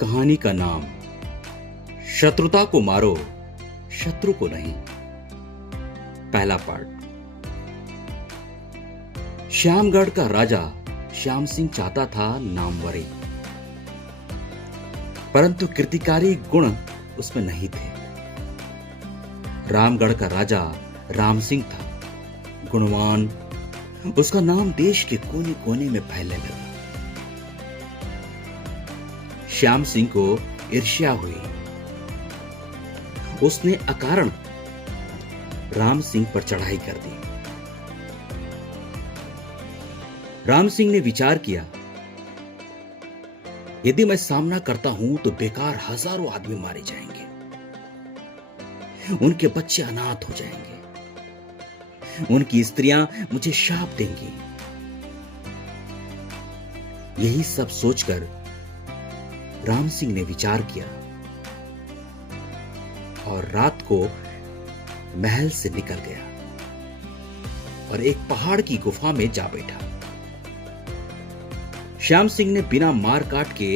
कहानी का नाम शत्रुता को मारो, शत्रु को नहीं। पहला पार्ट। श्यामगढ़ का राजा श्याम सिंह चाहता था नामवरी, परंतु कृतिकारी गुण उसमें नहीं थे। रामगढ़ का राजा राम सिंह था, गुणवान। उसका नाम देश के कोने कोने में फैलने लगा। श्याम सिंह को ईर्ष्या हुई। उसने अकारण राम सिंह पर चढ़ाई कर दी। राम सिंह ने विचार किया, यदि मैं सामना करता हूं तो बेकार हजारों आदमी मारे जाएंगे, उनके बच्चे अनाथ हो जाएंगे, उनकी स्त्रियां मुझे शाप देंगी। यही सब सोचकर राम सिंह ने विचार किया और रात को महल से निकल गया और एक पहाड़ की गुफा में जा बैठा। श्याम सिंह ने बिना मार काट के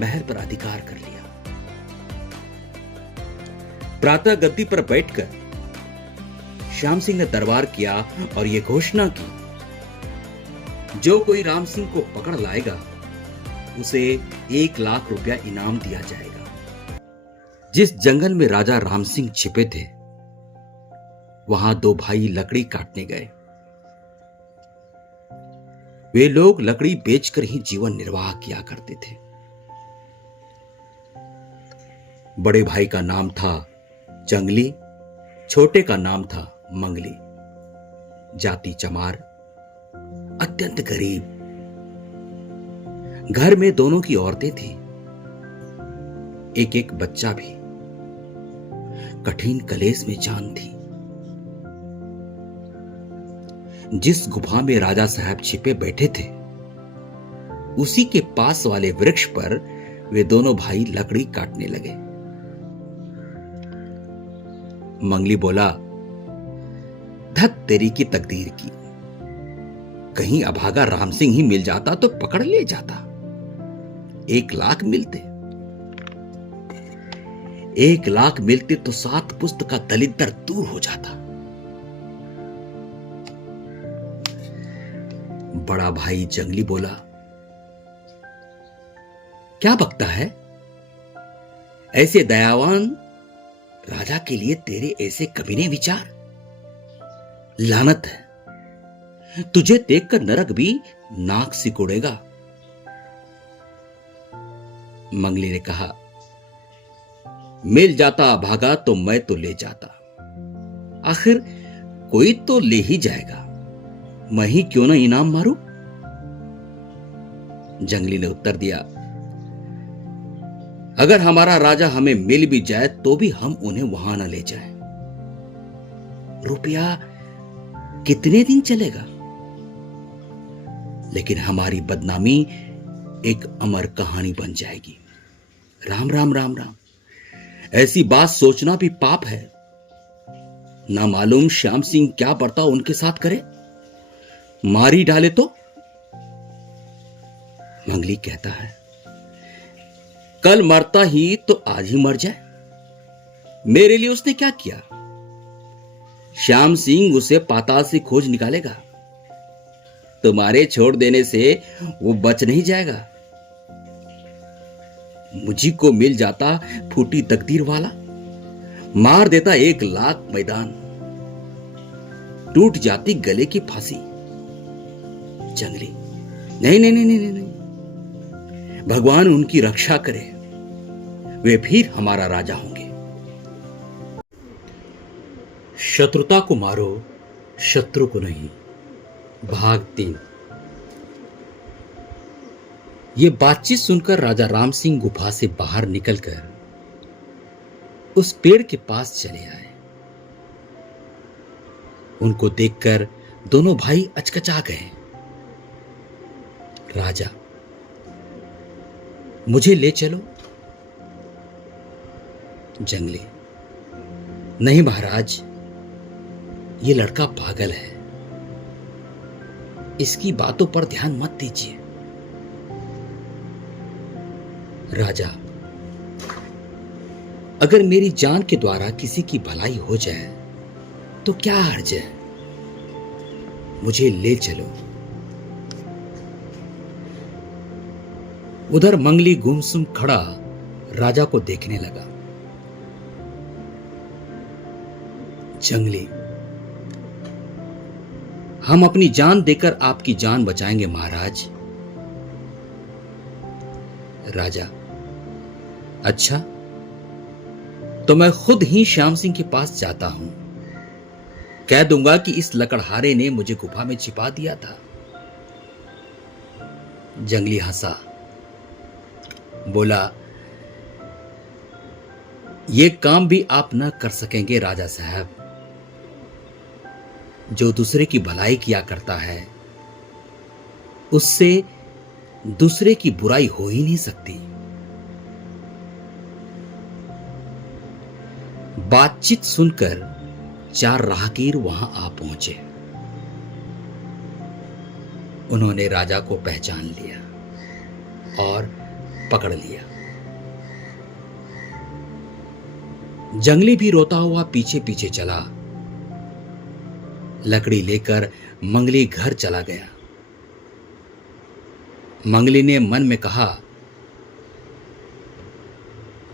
महल पर अधिकार कर लिया। प्रातः गद्दी पर बैठकर श्याम सिंह ने दरबार किया और यह घोषणा की, जो कोई राम सिंह को पकड़ लाएगा उसे 1 लाख रुपया इनाम दिया जाएगा। जिस जंगल में राजा राम सिंह छिपे थे, वहां 2 भाई लकड़ी काटने गए। वे लोग लकड़ी बेचकर ही जीवन निर्वाह किया करते थे। बड़े भाई का नाम था जंगली, छोटे का नाम था मंगली। जाति चमार, अत्यंत गरीब। घर में दोनों की औरतें थी, एक एक बच्चा भी। कठिन कलेश में जान थी। जिस गुफा में राजा साहब छिपे बैठे थे, उसी के पास वाले वृक्ष पर वे दोनों भाई लकड़ी काटने लगे। मंगली बोला, धत तेरी की तकदीर की, कहीं अभागा राम सिंह ही मिल जाता तो पकड़ ले जाता, 1 लाख मिलते। 1 लाख मिलते तो 7 पुस्त का दलिद्र दूर हो जाता। बड़ा भाई जंगली बोला, क्या बकता है? ऐसे दयावान राजा के लिए तेरे ऐसे कमीने विचार? लानत है, तुझे देखकर नरक भी नाक सिकोड़ेगा। मंगली ने कहा, मिल जाता भागा तो मैं तो ले जाता, आखिर कोई तो ले ही जाएगा, मैं ही क्यों ना इनाम मारूं? जंगली ने उत्तर दिया, अगर हमारा राजा हमें मिल भी जाए तो भी हम उन्हें वहां न ले जाएं। रुपया कितने दिन चलेगा, लेकिन हमारी बदनामी एक अमर कहानी बन जाएगी। राम राम राम राम, ऐसी बात सोचना भी पाप है। ना मालूम श्याम सिंह क्या बर्ताव उनके साथ करे, मारी डाले तो। मंगली कहता है, कल मरता ही तो आज ही मर जाए। मेरे लिए उसने क्या किया? श्याम सिंह उसे पाताल से खोज निकालेगा, तुम्हारे छोड़ देने से वो बच नहीं जाएगा। मुझी को मिल जाता फूटी तकदीर वाला, मार देता 1 लाख मैदान, टूट जाती गले की फांसी। जंगली, नहीं नहीं नहीं नहीं नहीं, भगवान उनकी रक्षा करे, वे फिर हमारा राजा होंगे। शत्रुता को मारो, शत्रु को नहीं। भाग 3। ये बातचीत सुनकर राजा राम सिंह गुफा से बाहर निकलकर उस पेड़ के पास चले आए। उनको देखकर दोनों भाई अचकचा गए। राजा, मुझे ले चलो। जंगली, नहीं महाराज, ये लड़का पागल है, इसकी बातों पर ध्यान मत दीजिए। राजा, अगर मेरी जान के द्वारा किसी की भलाई हो जाए तो क्या हर्ज है, मुझे ले चलो। उधर मंगली गुमसुम खड़ा राजा को देखने लगा। जंगली, हम अपनी जान देकर आपकी जान बचाएंगे महाराज। राजा, अच्छा, तो मैं खुद ही श्याम सिंह के पास जाता हूं, कह दूंगा कि इस लकड़हारे ने मुझे गुफा में छिपा दिया था। जंगली हंसा, बोला, ये काम भी आप न कर सकेंगे राजा साहब। जो दूसरे की भलाई किया करता है उससे दूसरे की बुराई हो ही नहीं सकती। बातचीत सुनकर 4 राहगीर वहां आ पहुंचे। उन्होंने राजा को पहचान लिया और पकड़ लिया। जंगली भी रोता हुआ पीछे पीछे चला। लकड़ी लेकर मंगली घर चला गया। मंगली ने मन में कहा,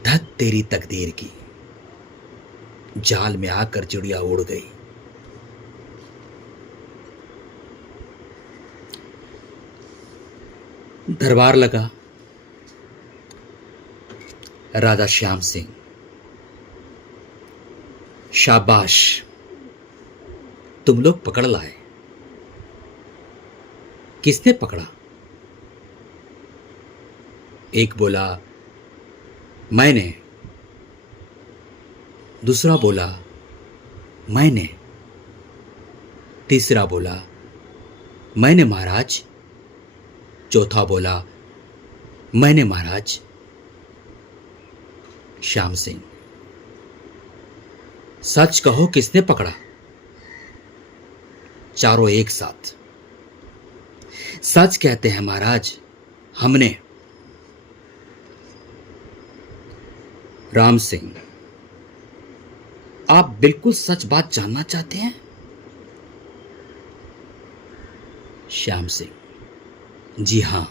धत तेरी तकदीर की, जाल में आकर चिड़िया उड़ गई। दरबार लगा। राजा श्याम सिंह, शाबाश, तुम लोग पकड़ लाए। किसने पकड़ा? एक बोला, मैंने। दूसरा बोला, मैंने। तीसरा बोला, मैंने महाराज। चौथा बोला, मैंने महाराज। श्याम सिंह, सच कहो, किसने पकड़ा? चारों एक साथ, सच कहते हैं महाराज, हमने। राम सिंह, आप बिल्कुल सच बात जानना चाहते हैं? श्याम सिंह, जी हां।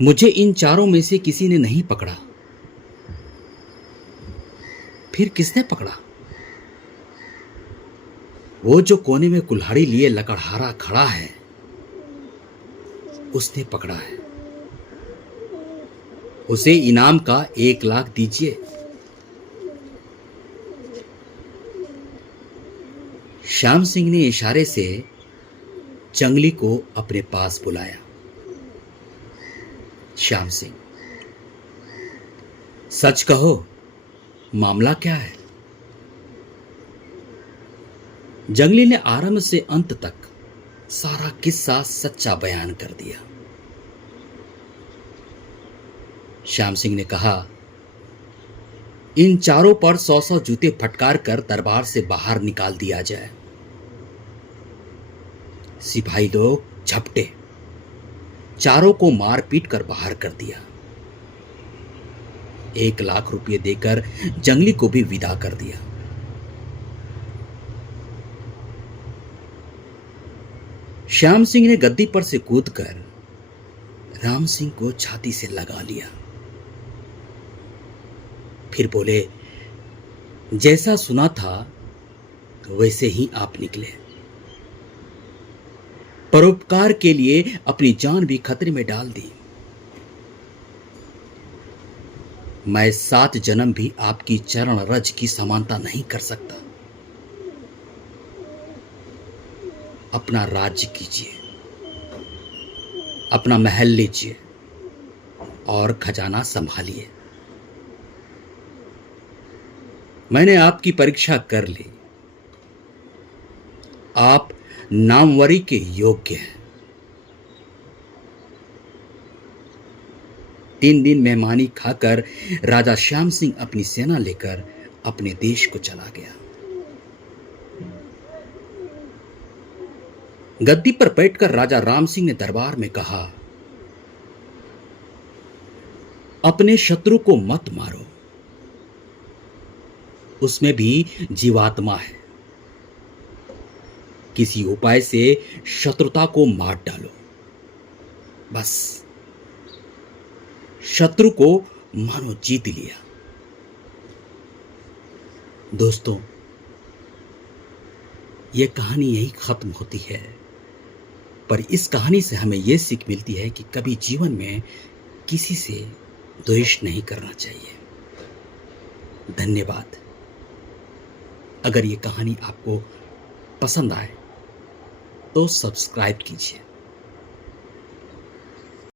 मुझे इन चारों में से किसी ने नहीं पकड़ा। फिर किसने पकड़ा? वो जो कोने में कुल्हाड़ी लिए लकड़हारा खड़ा है, उसने पकड़ा है। उसे इनाम का 1 लाख दीजिए। श्याम सिंह ने इशारे से जंगली को अपने पास बुलाया। श्याम सिंह, सच कहो, मामला क्या है? जंगली ने आरंभ से अंत तक सारा किस्सा सच्चा बयान कर दिया। श्याम सिंह ने कहा, इन चारों पर 100-100 जूते फटकार कर दरबार से बाहर निकाल दिया जाए। सिपाही लोग झपटे, चारों को मार पीट कर बाहर कर दिया। 1 लाख रुपये देकर जंगली को भी विदा कर दिया। श्याम सिंह ने गद्दी पर से कूदकर राम सिंह को छाती से लगा लिया। फिर बोले, जैसा सुना था वैसे ही आप निकले। परोपकार के लिए अपनी जान भी खतरे में डाल दी। मैं 7 जन्म भी आपकी चरण रज की समानता नहीं कर सकता। अपना राज्य कीजिए, अपना महल लीजिए और खजाना संभालिए। मैंने आपकी परीक्षा कर ली। आप नामवरी के योग्य हैं। 3 दिन मेहमानी खाकर राजा श्याम सिंह अपनी सेना लेकर अपने देश को चला गया। गद्दी पर बैठकर राजा राम सिंह ने दरबार में कहा, अपने शत्रु को मत मारो, उसमें भी जीवात्मा है। किसी उपाय से शत्रुता को मार डालो। बस शत्रु को मानो जीत लिया। दोस्तों, यह कहानी यही खत्म होती है, पर इस कहानी से हमें यह सीख मिलती है कि कभी जीवन में किसी से द्वेष नहीं करना चाहिए। धन्यवाद। अगर ये कहानी आपको पसंद आए तो सब्सक्राइब कीजिए।